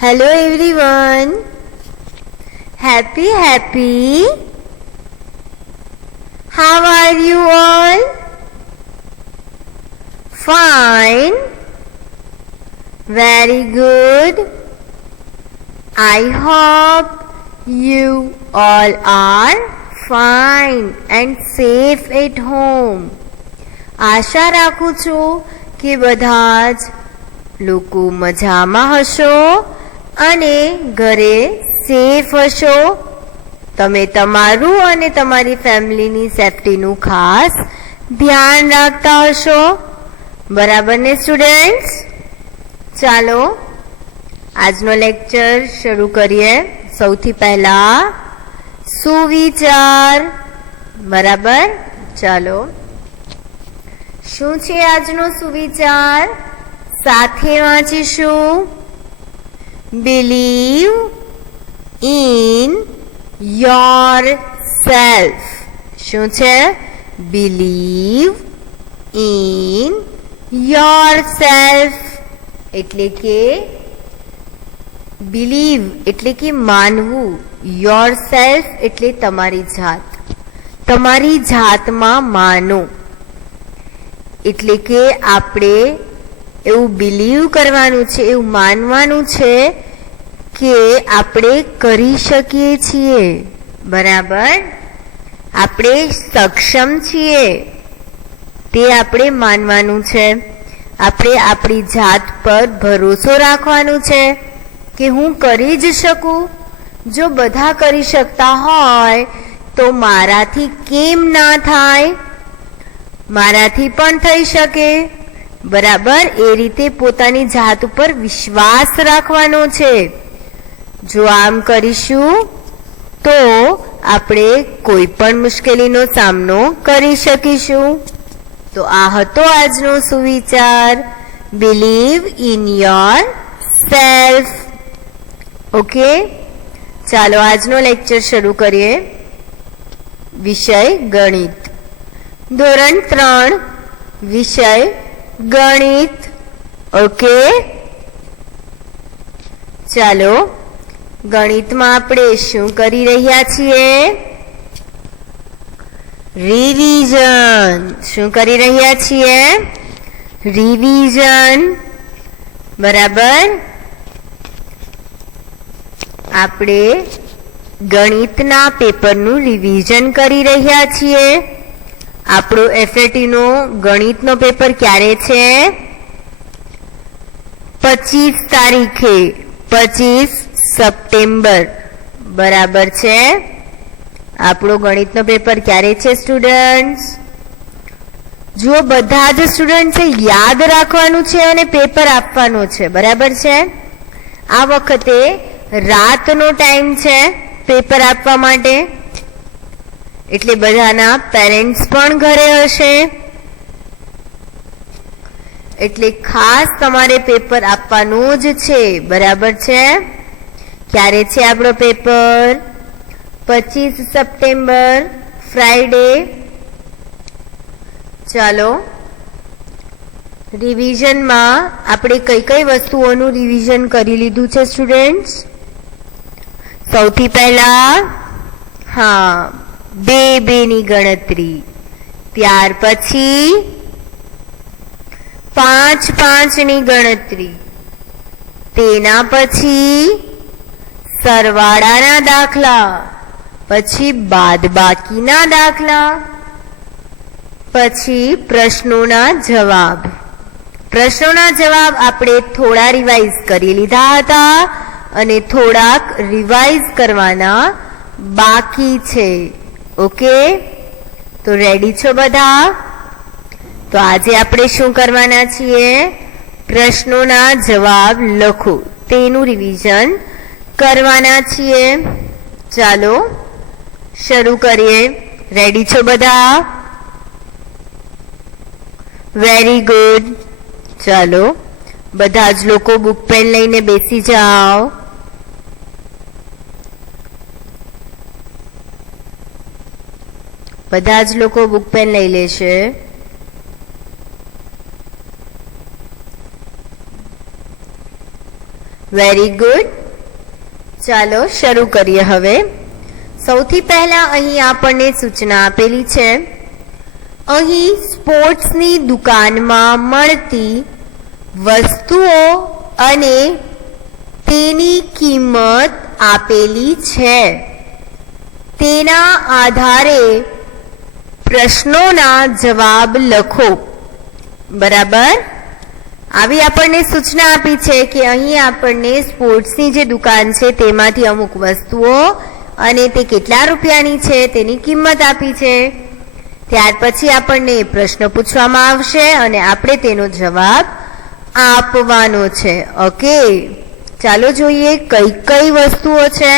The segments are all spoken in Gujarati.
Hello everyone. Happy. How are you all? Fine. Very good. I hope you all are fine and safe at home. આશા રાખું છું કે બધા જ લોકો મજામાં હશો અને ઘરે સેફ હશો. તમે તમારું અને તમારી ફેમિલીની સેફટીનું ખાસ ધ્યાન રાખતા હશો. બરાબર ને સ્ટુડન્ટ્સ? ચાલો આજનો લેક્ચર શરૂ કરીએ. સૌથી પહેલા સુવિચાર. બરાબર? ચાલો, શું છે આજનો સુવિચાર? સાથે વાંચીશું. Believe in yourself. શું છે? બિલીવ ઇન યોરસેલ્ફ એટલે કે બિલીવ એટલે કે માનવું, યોરસેલ્ફ એટલે તમારી જાત. તમારી જાતમાં માનો એટલે કે આપણે એવું બિલીવ કરવાનું છે, એવું માનવાનું છે કે આપણે કરી શકીએ છીએ. બરાબર? આપણે સક્ષમ છીએ તે આપણે માનવાનું છે. આપણે આપણી જાત પર ભરોસો રાખવાનો છે કે હું કરી જ શકું. જો બધા કરી શકતા હોય તો મારાથી કેમ ના થાય? મારાથી પણ થઈ શકે. બરાબર? એ રીતે પોતાની જાત ઉપર વિશ્વાસ રાખવાનો છે. જો આમ કરીશું તો આપણે કોઈ પણ મુશ્કેલીનો સામનો કરી શકીશું. તો આ હતો આજનો સુવિચાર, believe in yourself. Okay, ચાલો આજનો લેક્ચર શરૂ કરીએ. વિષય ગણિત, ધોરણ 3, વિષય ગણિત. ઓકે, ચાલો ગણિતમાં આપણે શું કરી રહ્યા છીએ? રિવિઝન. શું કરી રહ્યા છીએ? રિવિઝન. બરાબર? આપણે ગણિતના પેપરનું રિવિઝન કરી રહ્યા છીએ. આપણો FAT નો ગણિતનો પેપર ક્યારે છે? 25 તારીખે, 25 સપ્ટેમ્બર. બરાબર છે? આપણો ગણિતનો પેપર ક્યારે છે સ્ટુડન્ટ્સ? જુઓ, બધા જ સ્ટુડન્ટ્સે યાદ રાખવાનું છે અને પેપર આપવાનો છે. બરાબર છે? આ વખતે રાતનો ટાઈમ છે પેપર આપવા માટે, એટલે બધાના પેરેન્ટ્સ પણ ઘરે હશે. એટલે ખાસ તમારે પેપર આપવાનું જ છે. બરાબર છે? ક્યારે છે આપણો પેપર? 25 September, Friday. ચાલો, રિવિઝનમાં આપણે કઈ કઈ વસ્તુઓનું રિવિઝન કરી લીધું છે સ્ટુડન્ટ્સ? સૌથી પહેલા બે ની ગણતરી, ત્યાર પછી 5 ની ગણતરી, તેના પછી સરવાળાના દાખલા, પછી બાદબાકીના દાખલા, પછી પ્રશ્નોના જવાબ. પ્રશ્નોના જવાબ આપણે થોડા રિવાઇઝ કરી લીધા હતા અને થોડાક રિવાઇઝ કરવાના બાકી છે. ઓકે, તો રેડી છો બધા? તો આજે આપણે શું કરવાના છીએ? પ્રશ્નોના જવાબ લખો તેનું રિવિઝન કરવાના છીએ. ચાલો શરૂ કરીએ. રેડી છો બધા? Very good. ચાલો બધા જ લોકો બુક પેન લઈને બેસી જાઓ. બધા જ લોકો બુક પેન લઈ લેશે. Very good. ચાલો શરૂ કરીએ. હવે સૌથી પહેલા અહીં આપણને સૂચના આપેલી છે. અહીં સ્પોર્ટ્સની દુકાનમાં મળતી વસ્તુઓ અને તેની કિંમત આપેલી છે. તેના આધારે પ્રશ્નોના જવાબ લખો. બરાબર. આવી આપણને સૂચના આપી છે કે અહીં આપણને સ્પોર્ટ્સની જે દુકાન છે તેમાંથી અમુક વસ્તુઓ અને તે કેટલા રૂપિયાની છે તેની કિંમત આપી છે. ત્યાર પછી આપણને પ્રશ્ન પૂછવામાં આવશે અને આપણે તેનો જવાબ આપવાનો છે. ઓકે, ચાલો જોઈએ કઈ કઈ વસ્તુઓ છે.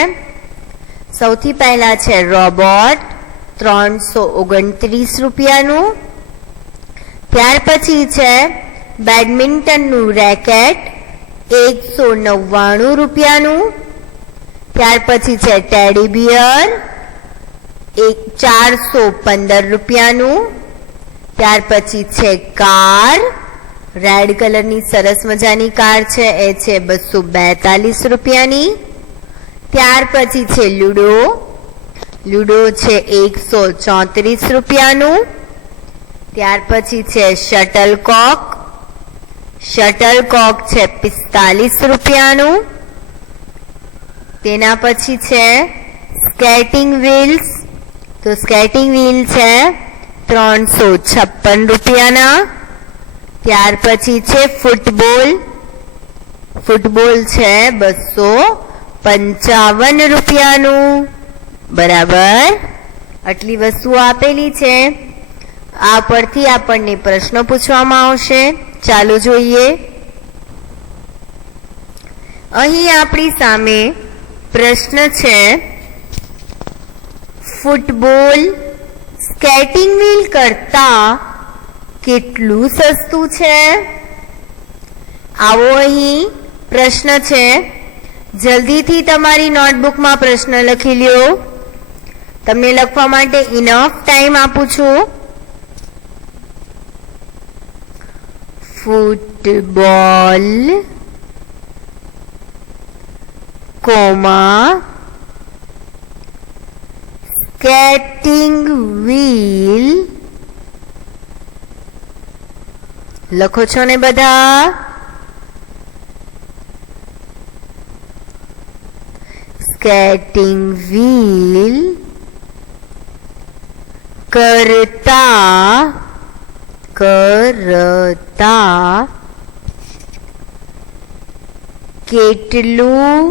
સૌથી પહેલા છે રોબોટ 329 રૂપિયાનું. ત્યાર પછી છે બેડમિન્ટનનું રેકેટ 199 રૂપિયાનું. ત્યાર પછી છે ટેડી બિયર 415 રૂપિયાનું. ત્યાર પછી છે કાર, રેડ કલરની સરસ મજાની કાર છે, એ છે 242 રૂપિયાની. ત્યાર પછી છે લુડો છે 134 રૂપિયાનું. ત્યાર પછી છે શટલકોક છે 45 રૂપિયાનું. તેના પછી છે સ્કેટિંગ વ્હીલ્સ, તો સ્કેટિંગ વ્હીલ છે 356 રૂપિયાના. ત્યાર પછી છે ફૂટબોલ છે 255 રૂપિયાનું. બરાબર. આટલી વસ્તુઓ આપેલી છે. આ પરથી આપણને પ્રશ્નો પૂછવામાં આવશે. ચાલો જોઈએ. અહીં આપણી સામે પ્રશ્ન છે ફૂટબોલ સ્કેટિંગ વ્હીલ કરતા કેટલું સસ્તું છે? આવો અહીં પ્રશ્ન છે. જલ્દીથી તમારી નોટબુકમાં પ્રશ્ન લખી લ્યો. તમને લખવા માટે ઇનફ ટાઈમ આપું છું. ફૂટબોલ સ્કેટિંગ વ્હીલ લખો છો ને બધા? સ્કેટિંગ વ્હીલ કરતા કેટલું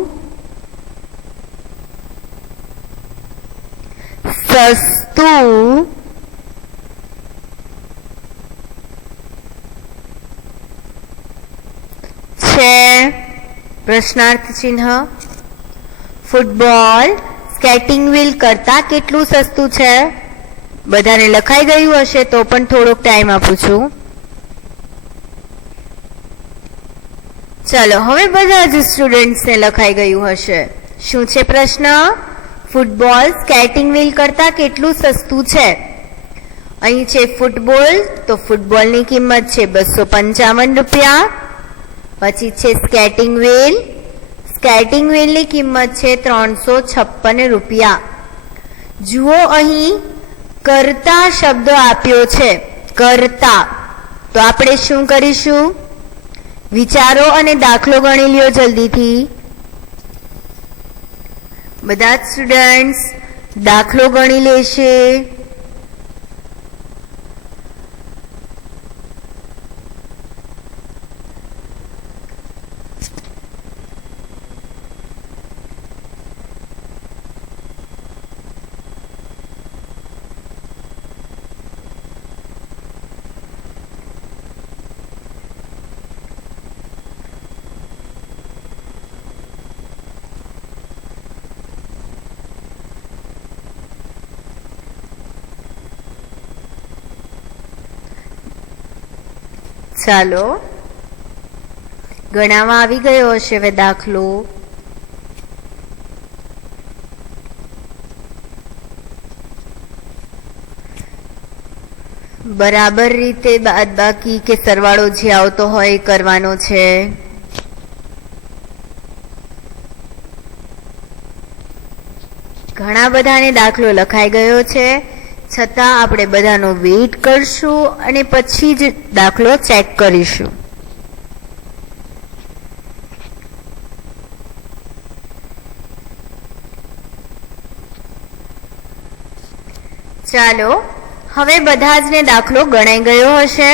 સસ્તું છે? પ્રશ્નાર્થ ચિહ્ન. ફૂટબોલ સ્કેટિંગ વ્હીલ કરતા કેટલું સસ્તું છે? બધાને લખાઈ ગયું હશે તો પણ થોડોક ટાઈમ આપું છું. ચાલો હવે બધા જ સ્ટુડન્ટ્સને લખાઈ ગયું હશે. શું છે પ્રશ્ન? ફૂટબોલ સ્કેટિંગ વ્હીલ કરતા કેટલું સસ્તું છે? અહીં છે ફૂટબોલ, તો ફૂટબોલની કિંમત છે 255 રૂપિયા. પછી છે સ્કેટિંગ વ્હીલની કિંમત છે 356 રૂપિયા. જુઓ અહીં કરતા શબ્દ આપ્યો છે, કરતા. તો આપણે શું કરીશું? વિચારો અને દાખલો ગણી લ્યો જલ્દીથી. બધા જ સ્ટુડન્ટ્સ દાખલો ગણી લેશે. ચાલો ગણાવા આવી ગયો હશે હવે દાખલો. બરાબર રીતે બાદબાકી કે સરવાળો જે આવતો હોય કરવાનો છે. ઘણા બધાને દાખલો લખાઈ ગયો છે, છતાં આપણે બધાનો વેઇટ કરશું અને પછી જ દાખલો ચેક કરીશું. ચાલો, હવે બધા જ ને દાખલો ગણાઈ ગયો હશે.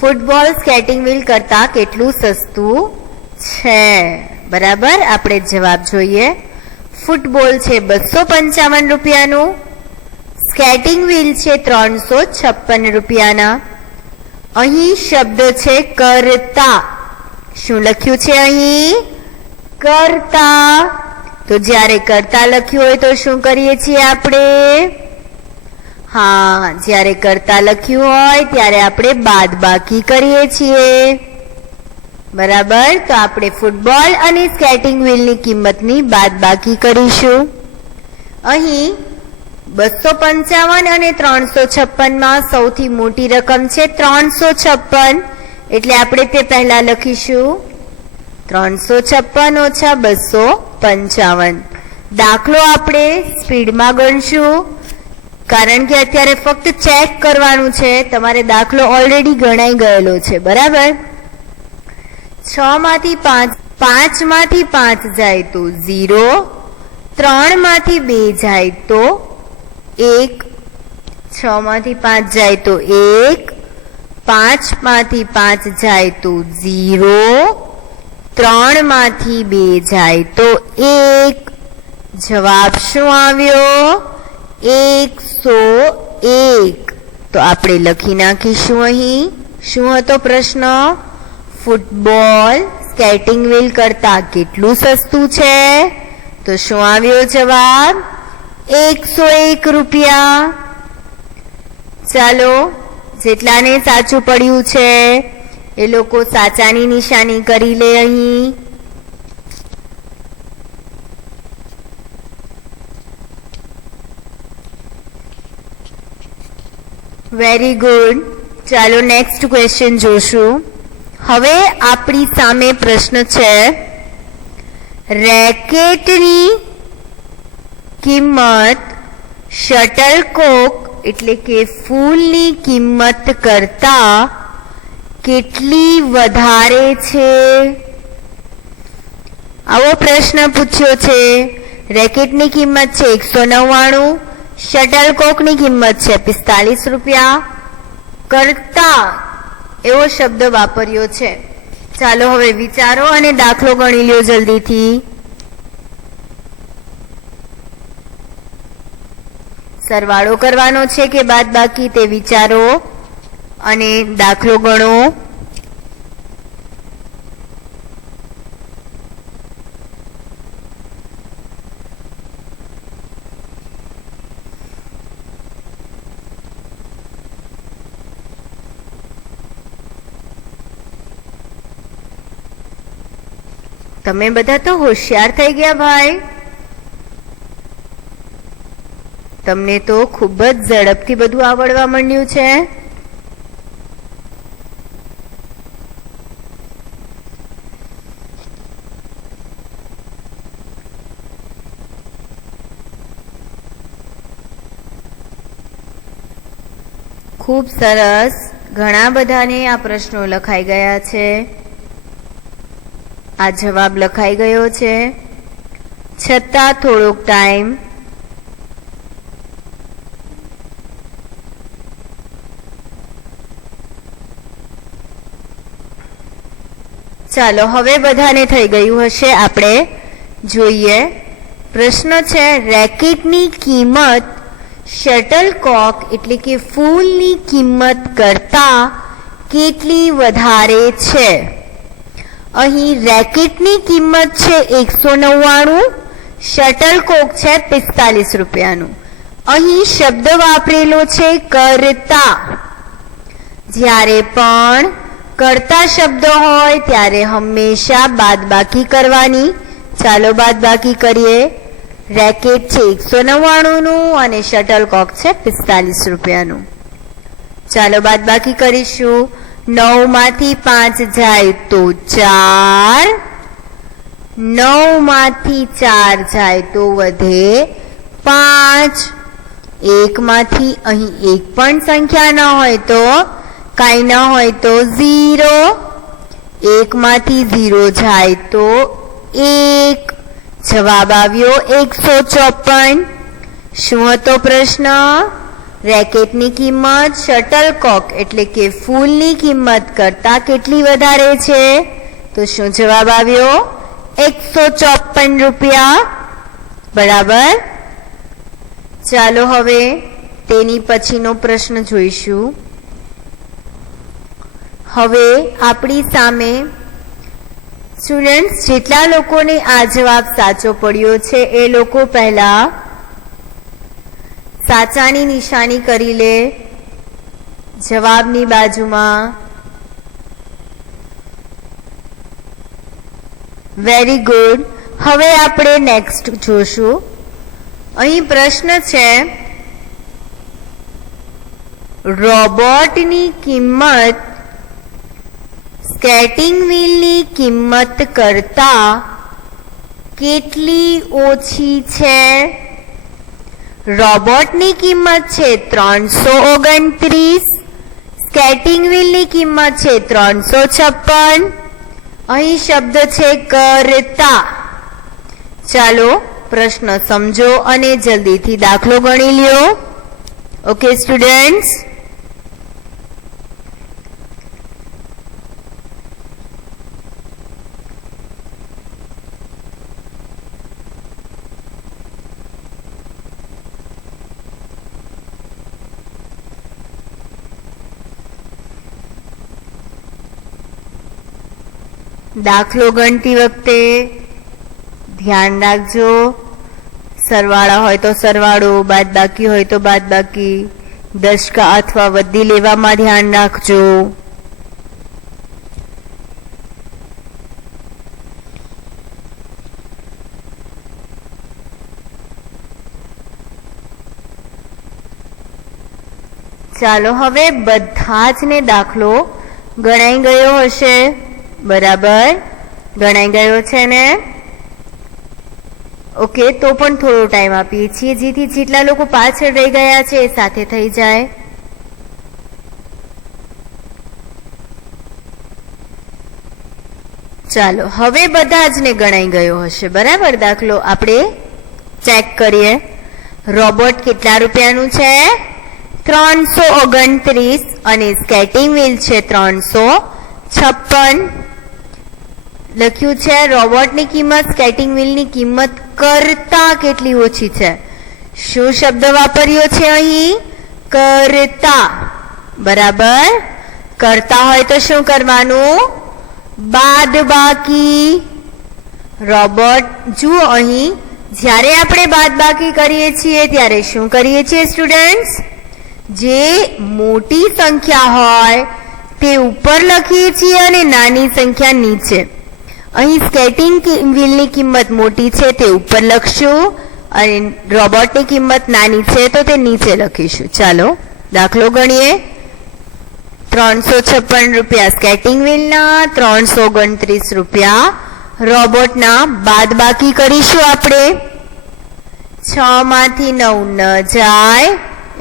ફૂટબોલ સ્કેટિંગ વ્હીલ કરતા કેટલું સસ્તું છે? બરાબર, આપણે જવાબ જોઈએ. ફૂટબોલ છે 255 રૂપિયાનું, સ્કેટિંગ વ્હીલ છે 356 રૂપિયાના. અહીં શબ્દ છે કરતા. શું લખ્યું છે અહીં? કરતા. તો જ્યારે કરતા લખ્યું હોય તો શું કરીએ છીએ આપણે? હા, જ્યારે કરતા લખ્યું હોય ત્યારે આપણે બાદબાકી કરીએ છીએ. બરાબર, તો આપણે ફૂટબોલ અને સ્કેટિંગ વ્હીલની કિંમતની બાદબાકી કરીશું. અહીં 255 અને 356 માં સૌથી મોટી રકમ છે 356, એટલે આપણે તે પહેલા લખીશું 356 ઓછા 255. દાખલો આપણે સ્પીડમાં ગણશું, કારણ કે અત્યારે ફક્ત ચેક કરવાનું છે. તમારે દાખલો ઓલરેડી ગણાઈ ગયેલો છે. બરાબર, 6 માંથી 5, 5 માંથી 5 જાય તો 0, 3 માંથી 2 જાય તો 1, 6 માંથી 5 જાય તો 1, 5 માંથી 5 જાય તો 0, 3 માંથી 2 જાય તો 1. જવાબ શું આવ્યો? 101. તો આપણે લખી નાખીશું અહીં. શું હતો પ્રશ્ન? ફૂટબોલ સ્કેટિંગ વ્હીલ કરતા કેટલું સસ્તું છે? તો શું આવ્યો જવાબ? 101 રૂપિયા. ચાલો, જેટલાને સાચું પડ્યું છે એ લોકો સાચાની નિશાની કરી લે અહીં. Very good. ચાલો નેક્સ્ટ ક્વેશ્ચન જોશું. હવે આપણી સામે પ્રશ્ન છે, રેકેટની કિંમત શટલકોક એટલે કે ફૂલની કિંમત કરતા કેટલી વધારે છે? આવો પ્રશ્ન પૂછ્યો છે. રેકેટની કિંમત છે 199, શટલકોકની કિંમત છે 45 રૂપિયા. કરતા એવો શબ્દ વાપર્યો છે. ચાલો હવે વિચારો અને દાખલો ગણી લ્યો જલ્દીથી. સરવાળો કરવાનો છે કે બાદબાકી તે વિચારો અને દાખલો ગણો. તમે બધા તો હોશિયાર થઈ ગયા ભાઈ. તમને તો ખૂબ જ ઝડપથી બધું આવડવા માંડ્યું છે. ખૂબ સરસ. ઘણા બધાને આ પ્રશ્નો લખાઈ ગયા છે. આ જવાબ લખાઈ ગયો છે, છતાં થોડોક ટાઈમ. ચાલો હવે બધાને થઈ ગયું હશે. આપણે જોઈએ. પ્રશ્ન છે, રેકેટની કિંમત શટલકોક એટલે કે ફૂલની કિંમત કરતા કેટલી વધારે છે? અહીં રેકેટની કિંમત છે 199, શટલકોક છે 45 રૂપિયાનું. અહીં શબ્દ વાપરેલો છે કરતા. જ્યારે પણ કરતા શબ્દ હોય ત્યારે હંમેશા બાદબાકી કરવાની. ચાલો બાદબાકી કરીએ. રેકેટ છે 199નું અને શટલકોક છે 45 રૂપિયાનું. ચાલો બાદબાકી કરીશું. 9 માંથી 5 જાય તો 4, 9 માંથી 4 જાય તો વધે 5. 1 માંથી અહીં એક પણ સંખ્યા ન હોય તો કાંઈ ન હોય તો 0. 1 માંથી 0 જાય તો 1. જવાબ આવ્યો 154. શું હતો પ્રશ્ન? રેકેટની કિંમત શટલકોક એટલે કે ફૂલની કિંમત કરતા કેટલી વધારે છે? તો શું જવાબ આવ્યો? 154 રૂપિયા. બરાબર. ચાલો હવે તેની પછીનો પ્રશ્ન જોઈશું. હવે આપણી સામે સ્ટુડન્ટ્સ જેટલા લોકોને આ જવાબ સાચો પડ્યો છે એ લોકો પહેલા સાચાની નિશાની કરી લે જવાબની બાજુમાં. Very good. હવે આપણે નેક્સ્ટ જોશું. અહીં પ્રશ્ન છે રોબોટની કિંમત સ્કેટિંગ વ્હીલની કિંમત કરતા કેટલી ઓછી છે? રોબોટની કિંમત છે 329, સ્કેટિંગ વ્હીલની કિંમત છે 356. અહીં શબ્દ છે કરતા. ચાલો પ્રશ્ન સમજો અને જલ્દીથી દાખલો ગણી લ્યો. Okay students. દાખલો ગણતી વખતે ધ્યાન રાખજો. સરવાળા હોય તો સરવાળો, બાદબાકી હોય તો બાદબાકી, દશકા અથવા વધી લેવામાં ધ્યાન રાખજો. ચાલો હવે બધા જ ને દાખલો ગણાઈ ગયો હશે. બરાબર ગણાઈ ગયો છે ને? ઓકે, તો પણ થોડો ટાઈમ આપીએ છીએ જેથી જેટલા લોકો પાછળ રહી ગયા છે એ સાથે થઈ જાય. ચાલો હવે બધા જ ને ગણાઈ ગયો હશે. બરાબર. દાખલો આપણે ચેક કરીએ. રોબોટ કેટલા રૂપિયાનું છે? 329 અને સ્કેટિંગ વ્હીલ છે 356. લખ્યું છે રોબોટની કિંમત સ્કેટિંગ વ્હીલની કિંમત કરતા કેટલી ઓછી છે. શું શબ્દ વાપર્યો છે અહીં? કરતા. બરાબર. કરતા હોય તો શું કરવાનું? બાદબાકી. રોબોટ જુઓ અહીં જ્યારે આપણે બાદબાકી કરીએ છીએ ત્યારે શું કરીએ છીએ સ્ટુડન્ટ્સ? જે મોટી સંખ્યા હોય તે ઉપર લખીએ છીએ અને નાની સંખ્યા નીચે. અહીં સ્કેટિંગ વ્હીલની કિંમત મોટી છે તે ઉપર લખશું અને રોબોટની કિંમત નાની છે તો તે નીચે લખીશું. ચાલો દાખલો ગણીએ. 356 રૂપિયા સ્કેટિંગ વ્હીલના, 329 રૂપિયા રોબોટના. બાદબાકી કરીશું આપણે. 6 માંથી 9 ન જાય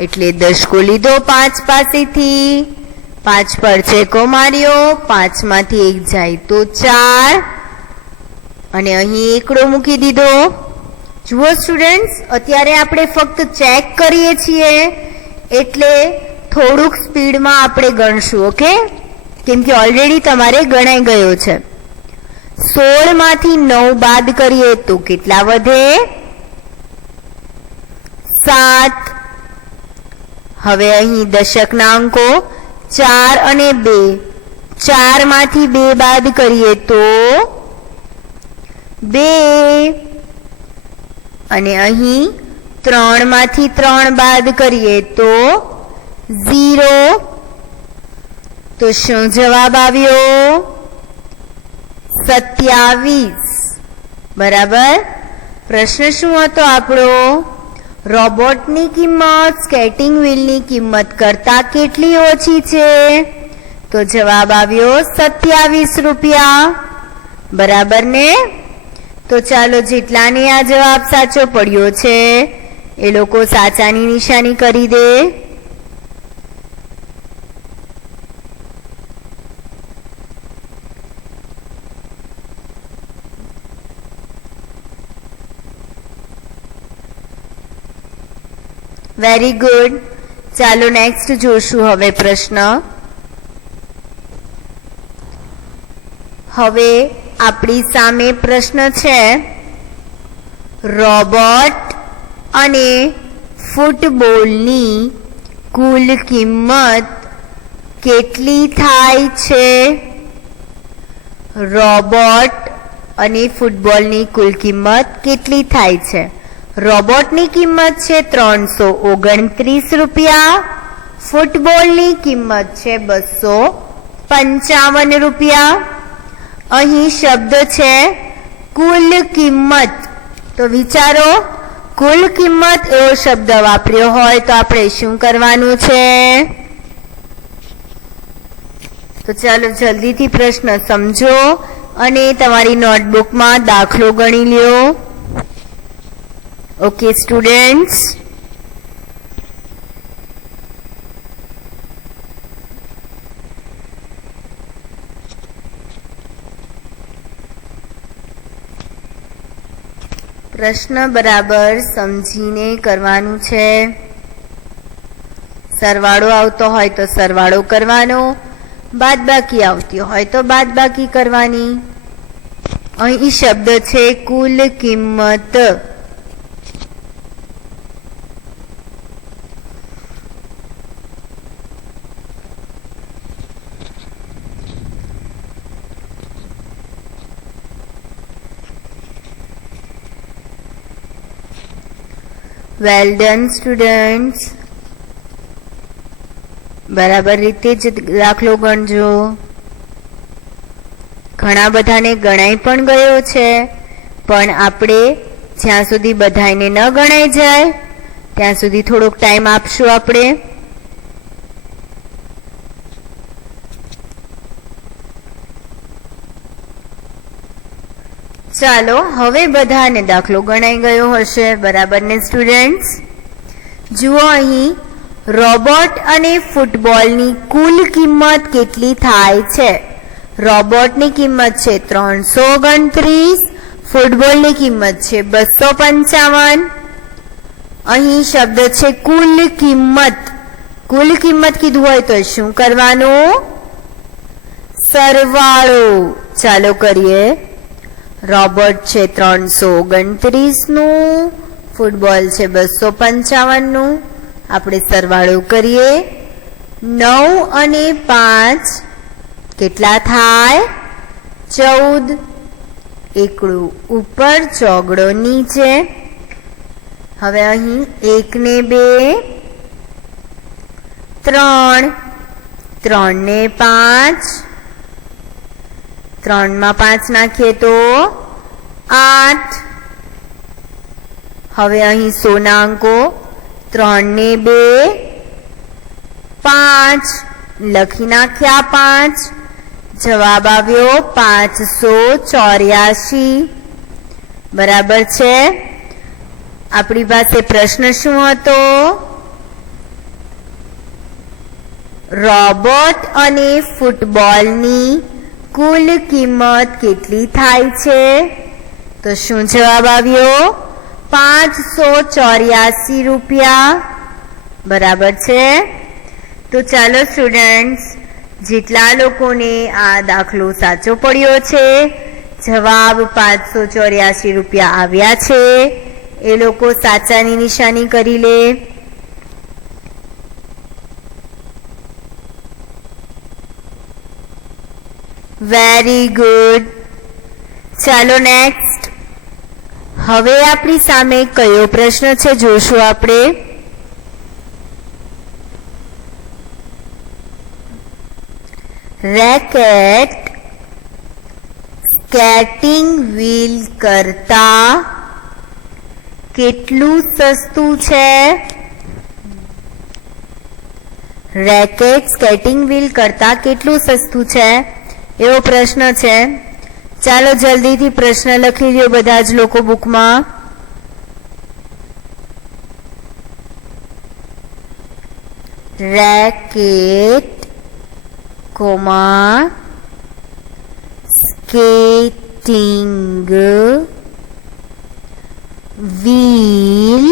એટલે દશકો લીધો 5 પાસેથી. 5 પર ચેકો માર્યો. 5 માંથી 1 જાય તો 4 અને અહીં એકડો મૂકી દીધો. જુઓ સ્ટુડન્ટ્સ, અત્યારે આપણે ફક્ત ચેક કરીએ છીએ એટલે થોડુંક સ્પીડમાં આપણે ગણશું. ઓકે, કેમ કે ઓલરેડી તમારે ગણાઈ ગયો છે. 16 માંથી 9 બાદ કરીએ તો કેટલા વધે? 7. હવે અહીં દશકના અંકો 4 અને 2. 4 માંથી 2 બાદ કરીએ તો 2 અને અહીં 3 માંથી 3 બાદ કરીએ તો 0. તો શું જવાબ આવ્યો? 27. બરાબર. પ્રશ્ન શું હતો આપણો? રોબોટની કિંમત સ્કેટિંગ વ્હીલની કિંમત કરતા કેટલી ઓછી છે? તો જવાબ આવ્યો 27 રૂપિયા. બરાબર ને? તો ચાલો જેટલાને આ જવાબ સાચો પડ્યો છે એ લોકો સાચાની નિશાની કરી દે. Very good. ચાલો નેક્સ્ટ જોશું હવે પ્રશ્ન. હવે આપણી સામે પ્રશ્ન છે રોબોટ અને ફૂટબોલની કુલ કિંમત કેટલી થાય છે? રોબોટ અને ફૂટબોલની કુલ કિંમત કેટલી થાય છે? રોબોટની કિંમત છે 329 રૂપિયા, ફૂટબોલની કિંમત છે 255 રૂપિયા. અહીં શબ્દ છે કુલ કિંમત. તો વિચારો, કુલ કિંમત એવો શબ્દ વાપર્યો હોય તો આપણે શું કરવાનું છે? તો ચાલો જલ્દીથી પ્રશ્ન સમજો અને તમારી નોટબુકમાં દાખલો ગણી લ્યો. ઓકે સ્ટુડન્ટ્સ, પ્રશ્ન બરાબર સમજીને કરવાનું છે. સરવાળો આવતો હોય તો સરવાળો કરવાનો, બાદબાકી આવતી હોય તો બાદબાકી કરવાની. અહીં શબ્દ છે કુલ કિંમત. Well done students. બરાબર રીતે જ દાખલો ગણજો. ઘણા બધાને ગણાઈ પણ ગયો છે, પણ આપણે જ્યાં સુધી બધાને ન ગણાઈ જાય ત્યાં સુધી થોડોક ટાઈમ આપશું આપણે. ચાલો હવે બધાને દાખલો ગણાઈ ગયો હશે. બરાબર ને સ્ટુડન્ટ્સ? જુઓ અહીં રોબોટ અને ફૂટબોલની કુલ કિંમત કેટલી થાય છે? રોબોટની કિંમત છે 329, ફૂટબોલની કિંમત છે 255. અહીં શબ્દ છે કુલ કિંમત. કુલ કિંમત કીધું હોય તો શું કરવાનું? સરવાળો. ચાલો કરીએ. રોબોટ છે 329 નું, ફૂટબોલ છે 255 નું. આપણે સરવાળો કરીએ. 9 અને 5 કેટલા થાય? 14. એકડું ઉપર, ચોગડો નીચે. હવે અહીં 1 ને 2, 3, 3 ને 5, 3 માં 5 નાખીએ તો 8. હવે અહીં 100 ના અંકો. 3 ને 2, 5 લખી નાખ્યા 5. જવાબ આવ્યો 584. બરાબર છે. આપણી પાસે પ્રશ્ન શું હતો? રોબોટ અને ફૂટબોલની કુલ કિંમત કેટલી થાય છે? તો શું જવાબ આવ્યો? 584 રૂપિયા. બરાબર છે. તો ચાલો સ્ટુડન્ટ્સ, જેટલા લોકોને આ દાખલો સાચો પડ્યો છે, જવાબ 584 રૂપિયા આવ્યા છે, એ લોકો સાચાની નિશાની કરી લે. Very good. ચાલો નેક્સ્ટ. હવે આપણી સામે કયો પ્રશ્ન છે જોશું આપણે. રેકેટ સ્કેટિંગ વ્હીલ કરતા કેટલું સસ્તું છે? રેકેટ સ્કેટિંગ વ્હીલ કરતા કેટલું સસ્તું છે એવો પ્રશ્ન છે. ચાલો જલ્દીથી પ્રશ્ન લખી લ્યો બધા જ લોકો બુકમાં. રેકેટ કોમા સ્કેટિંગ વ્હીલ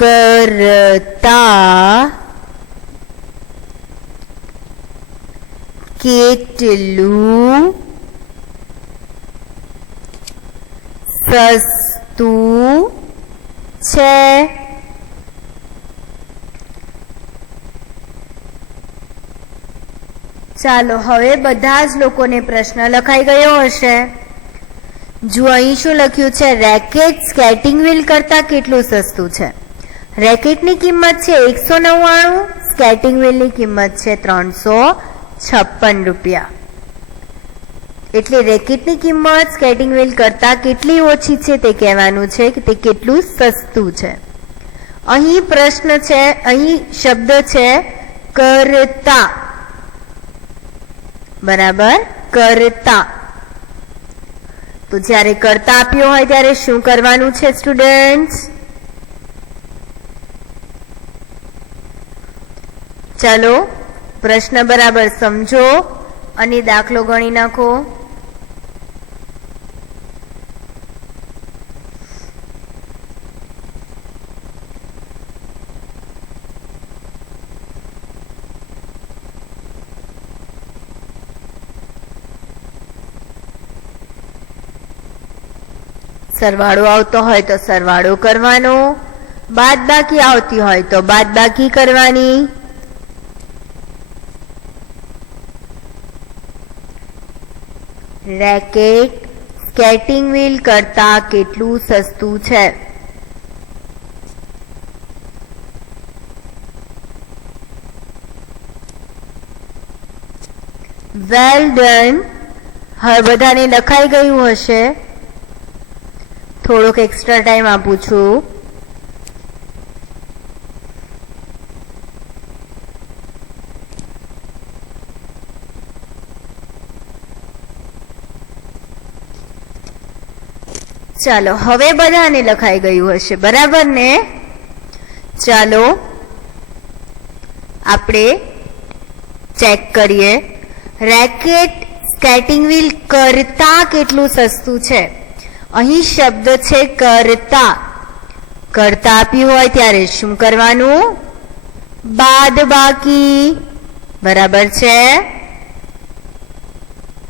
કરતા કેટલું સસ્તું છે? ચાલો હવે બધા જ લોકોને પ્રશ્ન લખાઈ ગયો હશે. જો અહીં શું લખ્યું છે? રેકેટ સ્કેટિંગ વ્હીલ કરતા કેટલું સસ્તું છે? રેકેટની કિંમત છે 199, સ્કેટિંગ વ્હીલની કિંમત છે 356 રૂપિયા. એટલે રેકેટની કિંમત સ્કેટિંગ વ્હીલ કરતા કેટલી ઓછી છે તે કહેવાનું છે કે તે કેટલું સસ્તું છે. અહીં પ્રશ્ન છે, અહીં શબ્દ છે કરતા. બરાબર, કરતા. તો જ્યારે કરતા આપ્યો હોય ત્યારે શું કરવાનું છે સ્ટુડન્ટ્સ? ચાલો પ્રશ્ન બરાબર સમજો અને દાખલો ગણી નાખો. સરવાળો આવતો હોય તો સરવાળો કરવાનો, બાદબાકી આવતી હોય તો બાદબાકી કરવાની. રેકેટ સ્કેટિંગ વ્હીલ કરતા કેટલું સસ્તું છે? Well done. હવે બધાને લખાઈ ગયું હશે. થોડોક એક્સ્ટ્રા ટાઈમ આપું છું. ચાલો હવે બધાને લખાઈ ગયું હશે, બરાબર ને? ચાલો આપણે ચેક કરીએ. રેકેટ સ્કેટિંગ વ્હીલ કરતા કેટલું સસ્તું છે? અહીં શબ્દ છે કરતા. કરતા આપ્યું હોય ત્યારે શું કરવાનું? બાદબાકી. બરાબર છે,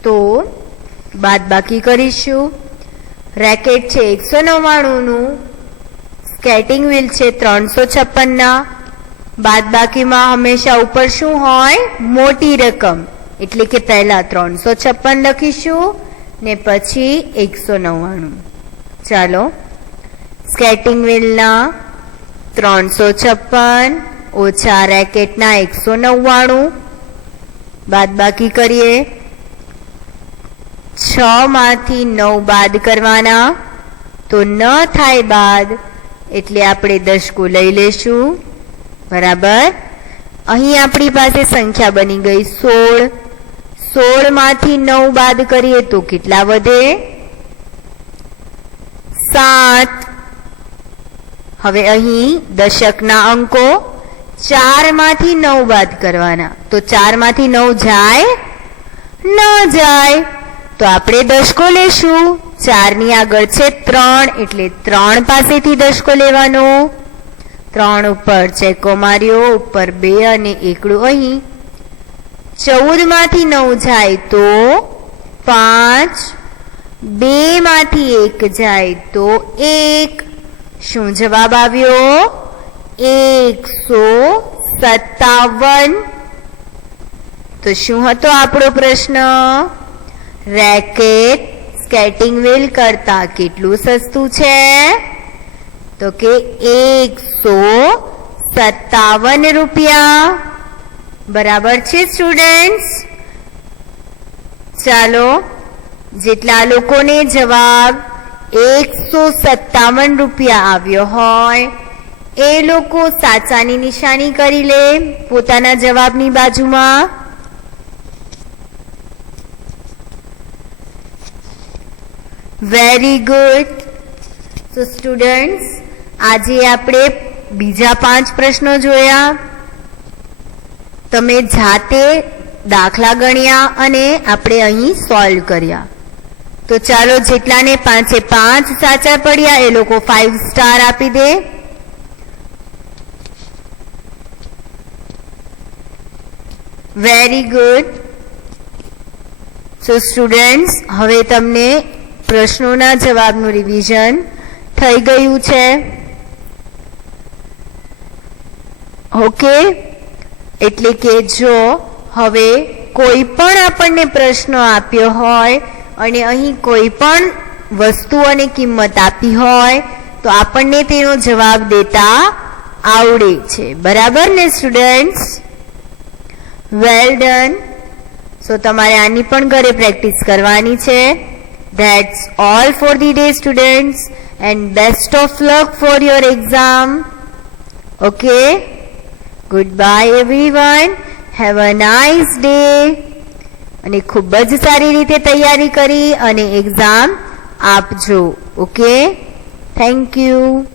તો બાદબાકી કરીશું. રેકેટ છે 199 નું, સ્કેટિંગ વ્હીલ છે 356 ના. બાદબાકીમાં હંમેશા ઉપર શું હોય? મોટી રકમ. એટલે કે પહેલા 356 લખીશું ને પછી 199. ચાલો સ્કેટિંગ વ્હીલના 356 ઓછા રેકેટના 199, બાદબાકી કરીએ. 6 માંથી 9 બાદ કરવાના, તો ન થાય બાદ એટલે આપણે દશકો લઈ લેશું. બરાબર. અહીં આપણી પાસે સંખ્યા બની ગઈ 16. 16 માંથી 9 બાદ કરીએ તો કેટલા વધે? 7. હવે અહીં દશકના અંકો 4 માંથી 9 બાદ કરવાના, તો 4 માંથી 9 જાય? ન જાય. તો આપણે દશકો લેશું. 4 ની આગળ છે 3 એટલે 3 પાસેથી દશકો લેવાનો. 3 ઉપર ચેકો માર્યો, ઉપર 2 અને એકડું અહીં. 14 માંથી 9 જાય તો 5. 2 માંથી 1 જાય તો 1. શું જવાબ આવ્યો? 157. તો શું હતો આપણો પ્રશ્ન? રેકેટ સ્કેટિંગ વ્હીલ કરતા કેટલું સસ્તું છે? તો કે 157 રૂપિયા. બરાબર છે સ્ટુડન્ટ્સ? ચાલો જેટલા લોકોને જવાબ 157 રૂપિયા આવ્યો હોય એ લોકો સાચાની નિશાની કરી લે પોતાના જવાબની બાજુમાં. Very good. સો સ્ટુડન્ટ્સ, આજે આપણે બીજા 5 પ્રશ્નો જોયા. તમે જાતે દાખલા ગણ્યા અને આપણે અહીં સોલ્વ કર્યા. તો ચાલો, જેટલાને 5 સાચા પડ્યા એ લોકો 5 સ્ટાર આપી દે. Very good. સો સ્ટુડન્ટ્સ, હવે તમને પ્રશ્નોના જવાબનું રિવિઝન થઈ ગયું છે. ઓકે, એટલે કે જો હવે કોઈ પણ આપણને પ્રશ્ન આપ્યો હોય અને અહીં કોઈ પણ વસ્તુ અને કિંમત આપી હોય તો આપણને તેનો જવાબ દેતા આવડે છે. બરાબર ને સ્ટુડન્ટ્સ? Well done. સો તમારે આની પણ ઘરે પ્રેક્ટિસ કરવાની છે. That's all for the day, students, and best of luck for your exam. Okay? Goodbye everyone. Have a nice day. અને ખૂબ જ સારી રીતે તૈયારી કરી અને એક્ઝામ આપજો. ઓકે? Thank you.